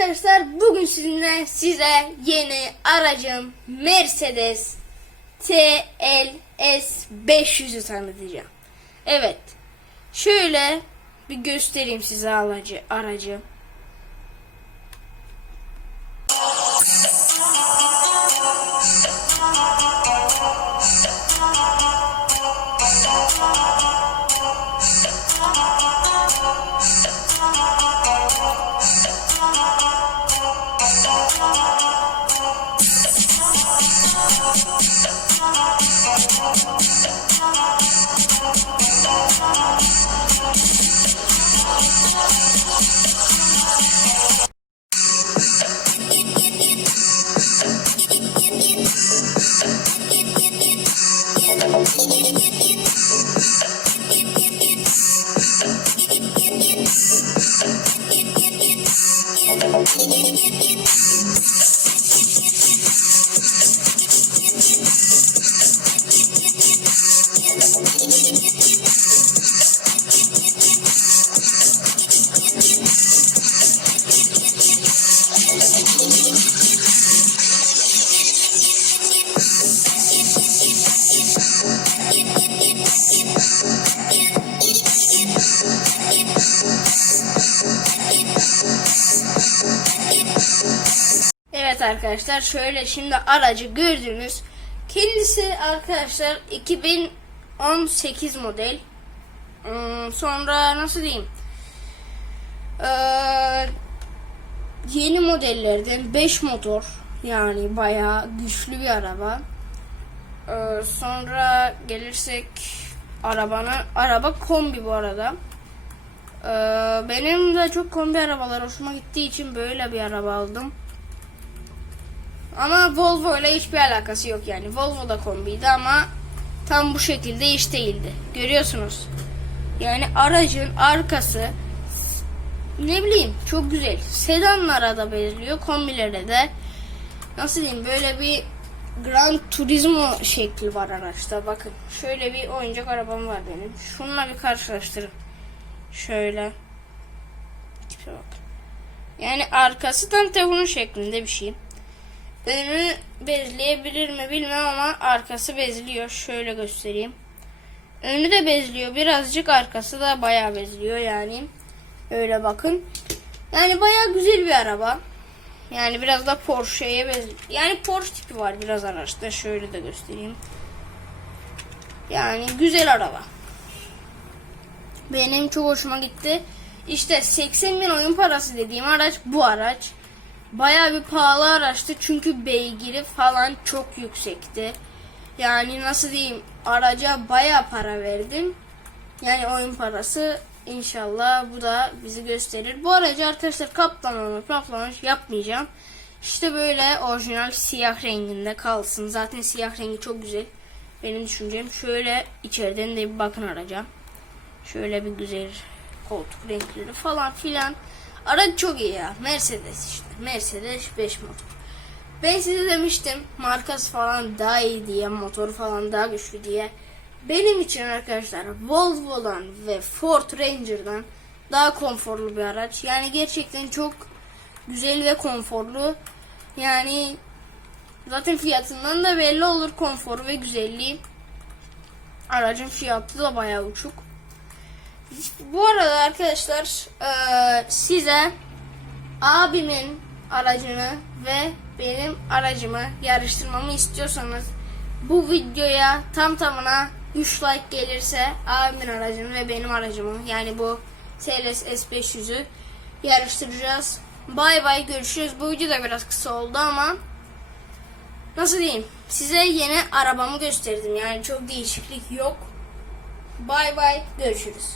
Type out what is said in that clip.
arkadaşlar bugün sizinle size yeni aracım Mercedes TLS 500'ü tanıtacağım. Evet. Şöyle bir göstereyim size aracı. aracı. Evet arkadaşlar şöyle şimdi aracı gördünüz. Kendisi arkadaşlar 2018 model. Hmm, sonra nasıl diyeyim? Ee, yeni modellerden 5 motor. Yani bayağı güçlü bir araba. Ee, sonra gelirsek arabana araba kombi bu arada. Ee, benim de çok kombi arabalar hoşuma gittiği için böyle bir araba aldım. Ama Volvo ile hiçbir alakası yok yani. Volvo da kombiydi ama tam bu şekilde iş değildi. Görüyorsunuz. Yani aracın arkası ne bileyim çok güzel. Sedanlara da benziyor. Kombilere de nasıl diyeyim böyle bir Gran Turismo şekli var araçta. Bakın şöyle bir oyuncak arabam var benim. Şununla bir karşılaştırın. Şöyle. Tipe bak. Yani arkası tam tavuğun şeklinde bir şey. Önü bezleyebilir mi bilmem ama arkası bezliyor. Şöyle göstereyim. Önü de bezliyor. Birazcık arkası da bayağı bezliyor yani. Öyle bakın. Yani bayağı güzel bir araba. Yani biraz da Porsche'ye benziyor. Yani Porsche tipi var biraz araçta. Şöyle de göstereyim. Yani güzel araba. Benim çok hoşuma gitti. İşte 80 bin oyun parası dediğim araç bu araç. Bayağı bir pahalı araçtı çünkü beygiri falan çok yüksekti. Yani nasıl diyeyim araca bayağı para verdim. Yani oyun parası inşallah bu da bizi gösterir. Bu aracı arkadaşlar kaplamamış kaplamamış yapmayacağım. İşte böyle orijinal siyah renginde kalsın. Zaten siyah rengi çok güzel. Benim düşüncem şöyle içeriden de bir bakın araca. Şöyle bir güzel koltuk renkleri falan filan. Araç çok iyi ya. Mercedes işte. Mercedes 5 motor. Ben size demiştim markası falan daha iyi diye, motoru falan daha güçlü diye. Benim için arkadaşlar Volvo'dan ve Ford Ranger'dan daha konforlu bir araç. Yani gerçekten çok güzel ve konforlu. Yani zaten fiyatından da belli olur konforu ve güzelliği. Aracın fiyatı da bayağı uçuk. Bu arada arkadaşlar eee, size abimin aracını ve benim aracımı yarıştırmamı istiyorsanız bu videoya tam tamına 3 like gelirse abimin aracını ve benim aracımı yani bu TLS S500'ü yarıştıracağız. Bay bay görüşürüz. Bu video da biraz kısa oldu ama nasıl diyeyim size yeni arabamı gösterdim yani çok değişiklik yok. Bay bay görüşürüz.